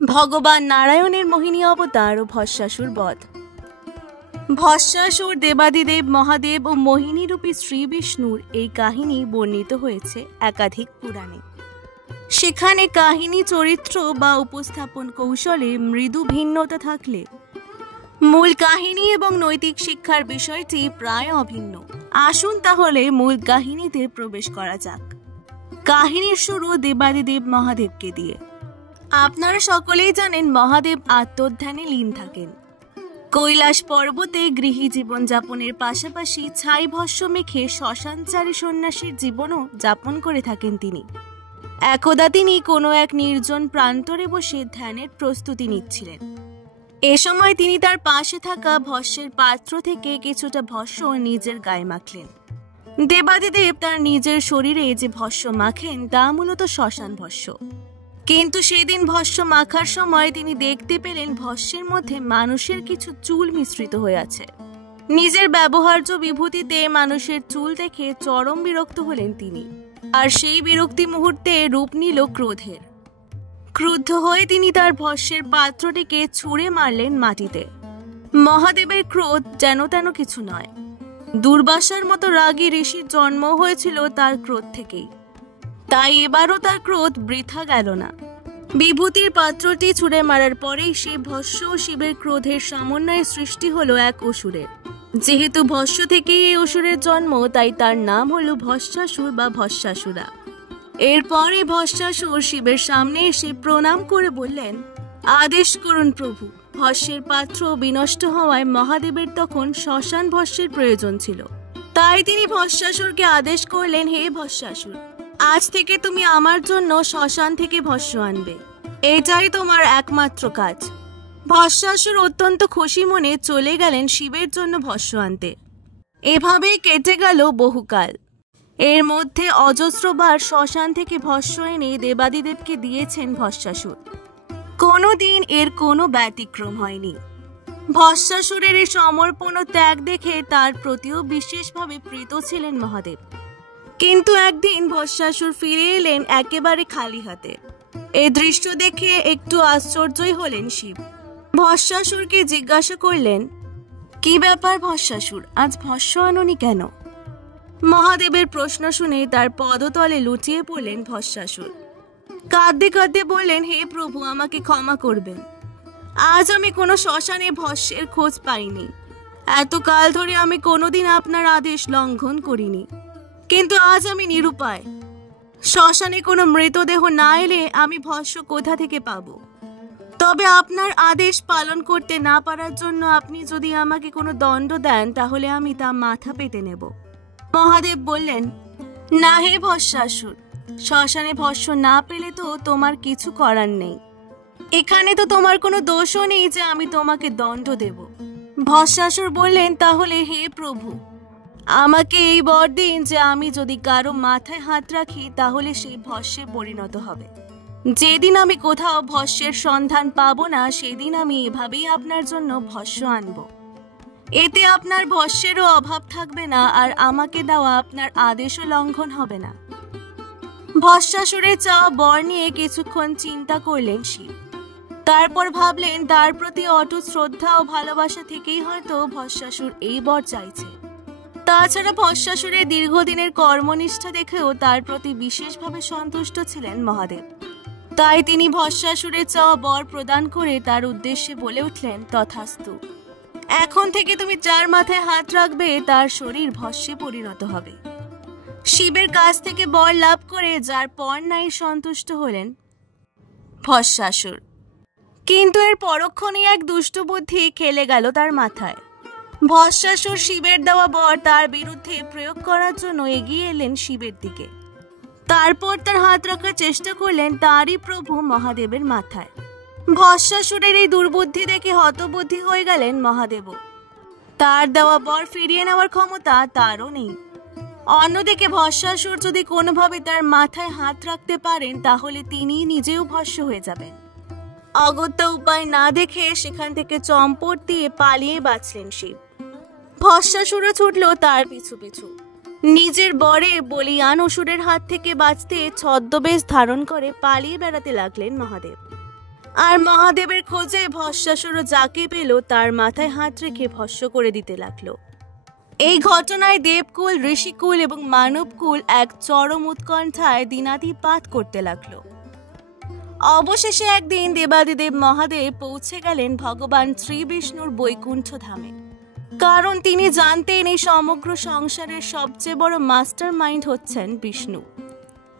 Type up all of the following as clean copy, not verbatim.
ভগবান নারায়ণের মোহিনী অবতার ও ভস্মাসুর বধ। ভস্মাসুর দেবাদিদেব মহাদেব ও মোহিনীরূপী শ্রী বিষ্ণুর এই কাহিনী বর্ণিত হয়েছে একাধিক পুরাণে। সেখানে কাহিনী, চরিত্র বা উপস্থাপন কৌশলে মৃদু ভিন্নতা থাকলে মূল কাহিনী এবং নৈতিক শিক্ষার বিষয়টি প্রায় অভিন্ন। আসুন তাহলে মূল কাহিনীতে প্রবেশ করা যাক। কাহিনীর শুরু দেবাদিদেব মহাদেবকে দিয়ে। আপনারা সকলেই জানেন মহাদেব আত্মধ্যানে লীন থাকেন। কৈলাস পর্বতে গৃহী জীবনযাপনের পাশাপাশি ছাই ভস্য মেখে শ্মশানচারী সন্ন্যাসীর জীবনও যাপন করে থাকেন তিনি। একদা তিনি কোনো এক নির্জন প্রান্তরে বসে ধ্যানের প্রস্তুতি নিচ্ছিলেন। এ সময় তিনি তার পাশে থাকা ভস্যের পাত্র থেকে কিছুটা ভস্য নিজের গায়ে মাখলেন। দেবাদিদেব তার নিজের শরীরে যে ভস্য মাখেন তা মূলত শ্মশান ভস্য। কিন্তু সেদিন ভস্য মাখার সময় তিনি দেখতে পেলেন ভস্যের মধ্যে মানুষের কিছু চুল মিশ্রিত হয়ে আছে। নিজের ব্যবহার্য বিভূতিতে মানুষের চুল দেখে চরম বিরক্ত হলেন তিনি, আর সেই বিরক্তি মুহূর্তে রূপ নিল ক্রোধের। ক্রুদ্ধ হয়ে তিনি তার ভস্যের পাত্রটিকে ছুঁড়ে মারলেন মাটিতে। মহাদেবের ক্রোধ যেন তেন কিছু নয়। দুর্বাসার মতো রাগী ঋষির জন্ম হয়েছিল তার ক্রোধ থেকেই, তাই এবারও তার ক্রোধ বৃথা গেল না। বিভূতির পাত্রটি ছুঁড়ে মারার পরেই সেই ভস্য ও শিবের ক্রোধের সমন্বয়ে সৃষ্টি হলো এক অসুরের। যেহেতু ভস্য থেকেই এই অসুরের জন্ম, তাই তার নাম হলো ভস্মাসুর বা ভস্মাসুরা। এরপরে ভস্মাসুর শিবের সামনে এসে প্রণাম করে বললেন, আদেশ করুন প্রভু। ভস্যের পাত্র বিনষ্ট হওয়ায় মহাদেবের তখন শ্মশান ভস্যের প্রয়োজন ছিল। তাই তিনি ভস্মাসুরকে আদেশ করলেন, হে ভস্মাসুর, আজ থেকে তুমি আমার জন্য শ্মশান থেকে ভস্য আনবে। এটাই তোমার একমাত্র কাজ। ভস্মাসুর অত্যন্ত খুশি মনে চলে গেলেন শিবের জন্য ভস্য আনতে। এভাবেই কেটে গেল বহুকাল। এর মধ্যে অজস্রবার শ্মশান থেকে ভস্য এনে দেবাদিদেবকে দিয়েছেন ভস্মাসুর। কোনোদিন এর কোনো ব্যতিক্রম হয়নি। ভস্মাসুরের এই সমর্পণ ও ত্যাগ দেখে তার প্রতিও বিশেষভাবে প্রীত ছিলেন মহাদেব। কিন্তু একদিন ভস্মাসুর ফিরে এলেন একেবারে খালি হাতে। এই দৃশ্য দেখে একটু আশ্চর্যই হলেন শিব। ভস্মাসুরকে জিজ্ঞাসা করলেন, কি ব্যাপার ভস্মাসুর, আজ ভস্য আনোনি কেন? মহাদেবের প্রশ্ন শুনে তার পদতলে লুটিয়ে পড়লেন ভস্মাসুর। কাঁদতে কাঁদতে বললেন, হে প্রভু, আমাকে ক্ষমা করবেন। আজ আমি কোনো শ্মশানে ভস্যের খোঁজ পাইনি। এতকাল ধরে আমি কোনোদিন আপনার আদেশ লঙ্ঘন করিনি, কিন্তু আজ আমি নিরুপায়। শ্মশানে কোনো মৃতদেহ না এলে আমি ভস্য কোথা থেকে পাব? তবে আপনার আদেশ পালন করতে না পারার জন্য আপনি যদি আমাকে কোনো দণ্ড দেন, তাহলে আমি তা মাথা পেতে নেব। মহাদেব বললেন, না হে ভস্মাসুর, শ্মশানে ভস্য না পেলে তো তোমার কিছু করার নেই। এখানে তো তোমার কোনো দোষও নেই যে আমি তোমাকে দণ্ড দেব। ভস্মাসুর বললেন, তাহলে হে প্রভু, আমাকে এই বর দিন যে আমি যদি কারো মাথায় হাত রাখি তাহলে সেই ভস্যে পরিণত হবে। যেদিন আমি কোথাও ভস্যের সন্ধান পাবো না, সেদিন আমি এভাবেই আপনার জন্য ভস্য আনব। এতে আপনার ভস্যেরও অভাব থাকবে না, আর আমাকে দেওয়া আপনার আদেশও লঙ্ঘন হবে না। ভস্মাসুরের চাওয়া বর নিয়ে কিছুক্ষণ চিন্তা করলেন শিব। তারপর ভাবলেন, তার প্রতি অটুট শ্রদ্ধা ও ভালোবাসা থেকেই হয়তো ভস্মাসুর এই বর চাইছে। তাছাড়া ভস্মাসুরের দীর্ঘদিনের কর্মনিষ্ঠা দেখেও তার প্রতি বিশেষভাবে সন্তুষ্ট ছিলেন মহাদেব। তাই তিনি ভস্মাসুরের চাওয়া বর প্রদান করে তার উদ্দেশ্যে বলে উঠলেন, তথাস্তু। এখন থেকে তুমি যার মাথায় হাত রাখবে তার শরীর ভস্যে পরিণত হবে। শিবের কাছ থেকে বর লাভ করে যার পর নাই সন্তুষ্ট হলেন ভস্মাসুর। কিন্তু এর পরক্ষণেই এক দুষ্ট বুদ্ধি খেলে গেল তার মাথায়। ভস্মাসুর শিবের দেওয়া বর তার বিরুদ্ধে প্রয়োগ করার জন্য এগিয়ে এলেন শিবের দিকে। তারপর তার হাত রাখার চেষ্টা করলেন তারই প্রভু মহাদেবের মাথায়। ভস্মাসুরের এই দুর্বুদ্ধি দেখে হতবুদ্ধি হয়ে গেলেন মহাদেবও। তার দেওয়া বর ফিরিয়ে নেওয়ার ক্ষমতা তারও নেই। অন্যদিকে ভস্মাসুর যদি কোনোভাবে তার মাথায় হাত রাখতে পারেন, তাহলে তিনি নিজেও ভস্য হয়ে যাবেন। অগত্যা উপায় না দেখে সেখান থেকে চম্পট দিয়ে পালিয়ে বাঁচলেন শিব। ভস্মাসুরও ছুটল তার পিছু পিছু। নিজের বরে বলিয়ান অসুরের হাত থেকে বাঁচতে ছদ্মবেশ ধারণ করে পালিয়ে বেড়াতে লাগলেন মহাদেব। আর মহাদেবের খোঁজে ভস্মাসুরও যাকে পেল তার মাথায় হাত রেখে ভস্ম করে দিতে লাগলো। এই ঘটনায় দেবকুল, ঋষিকুল এবং মানবকুল এক চরম উৎকণ্ঠায় দিনাতিপাত করতে লাগলো। অবশেষে একদিন দেবাদিদেব মহাদেব পৌঁছে গেলেন ভগবান শ্রী বিষ্ণুর বৈকুণ্ঠ ধামে, কারণ তিনি জানতেন এই সমগ্র সংসারের সবচেয়ে বড় মাস্টার মাইন্ড হচ্ছেন বিষ্ণু।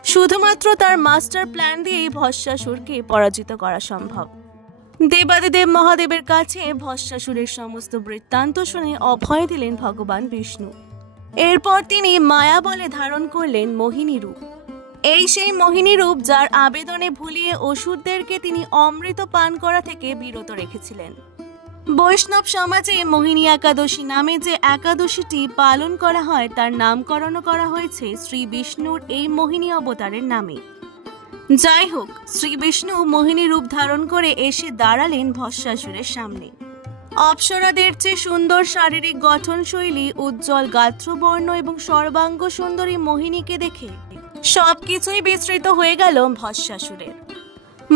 শুধুমাত্র তার মাস্টার প্ল্যান দিয়েই ভস্মাসুরকে পরাজিত করা সম্ভব। দেবাদিদেব মহাদেবের কাছে ভস্মাসুরের সমস্ত বৃত্তান্ত শুনে অভয় দিলেন ভগবান বিষ্ণু। এরপর তিনি মায়া বলে ধারণ করলেন মোহিনী রূপ। এই সেই মোহিনী রূপ যার আবেদনে ভুলিয়ে অসুরদেরকে তিনি অমৃত পান করা থেকে বিরত রেখেছিলেন। বৈষ্ণব সমাজে মোহিনী একাদশী নামে যে একাদশীটি পালন করা হয় তার নামকরণ করা হয়েছে শ্রী বিষ্ণুর এই মোহিনী অবতারের নামে। যাই হোক, শ্রী বিষ্ণু মোহিনী রূপ ধারণ করে এসে দাঁড়ালেন ভস্মাসুরের সামনে। অপ্সরাদের চেয়ে সুন্দর শারীরিক গঠনশৈলী, উজ্জ্বল গাত্রবর্ণ এবং সর্বাঙ্গ সুন্দরী মোহিনীকে দেখে সবকিছুই বিস্মৃত হয়ে গেল ভস্মাসুরের।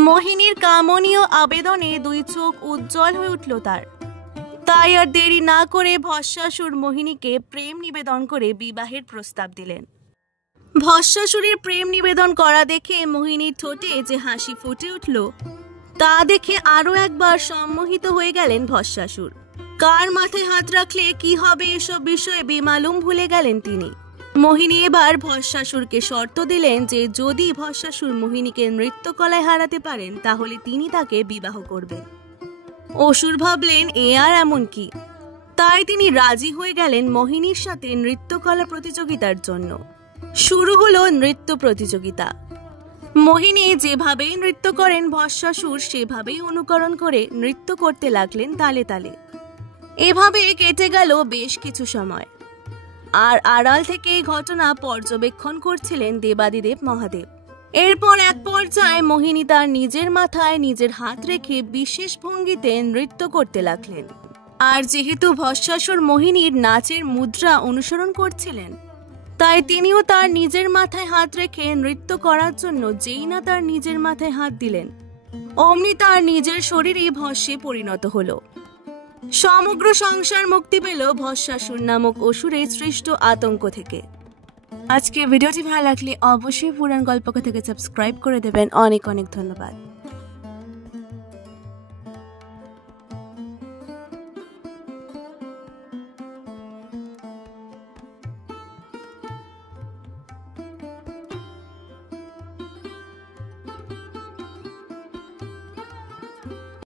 মোহিনীর কামনীয় আবেদনে দুই চোখ উজ্জ্বল হয়ে উঠল তার। তাই আর দেরি না করে ভস্মাসুর মোহিনীকে প্রেম নিবেদন করে বিবাহের প্রস্তাব দিলেন। ভস্মাসুরের প্রেম নিবেদন করা দেখে মোহিনীর ঠোঁটে যে হাসি ফুটে উঠল তা দেখে আরো একবার সম্মোহিত হয়ে গেলেন ভস্মাসুর। কার মাথায় হাত রাখলে কি হবে এসব বিষয়ে বেমালুম ভুলে গেলেন তিনি। মোহিনী এবার ভস্মাসুরকে শর্ত দিলেন যে যদি ভস্মাসুর মোহিনীকে নৃত্যকলায় হারাতে পারেন তাহলে তিনি তাকে বিবাহ করবেন। অসুর ভাবলেন এ আর এমন কি, তাই তিনি রাজি হয়ে গেলেন মোহিনীর সাথে নৃত্যকলা প্রতিযোগিতার জন্য। শুরু হলো নৃত্য প্রতিযোগিতা। মোহিনী যেভাবেই নৃত্য করেন ভস্মাসুর সেভাবেই অনুকরণ করে নৃত্য করতে লাগলেন তালে তালে। এভাবে কেটে গেল বেশ কিছু সময়। আর আড়াল থেকে এই ঘটনা পর্যবেক্ষণ করছিলেন দেবাদিদেব মহাদেব। এরপর এক পর্যায়ে মোহিনী তার নিজের মাথায় নিজের হাত রেখে বিশেষ ভঙ্গিতে নৃত্য করতে লাগলেন। আর যেহেতু ভস্মাসুর মোহিনীর নাচের মুদ্রা অনুসরণ করছিলেন তাই তিনিও তার নিজের মাথায় হাত রেখে নৃত্য করার জন্য যেই না তার নিজের মাথায় হাত দিলেন অমনি তার নিজের শরীরই ভস্মে পরিণত হলো। সমগ্র সংসার মুক্তি পেল ভস্মাসুর নামক অসুরের সৃষ্ট আতঙ্ক থেকে। আজকে ভিডিওটি ভালো লাগলে অবশ্যই পুরাণ গল্পকথা থেকে সাবস্ক্রাইব করে দেবেন। অনেক অনেক ধন্যবাদ।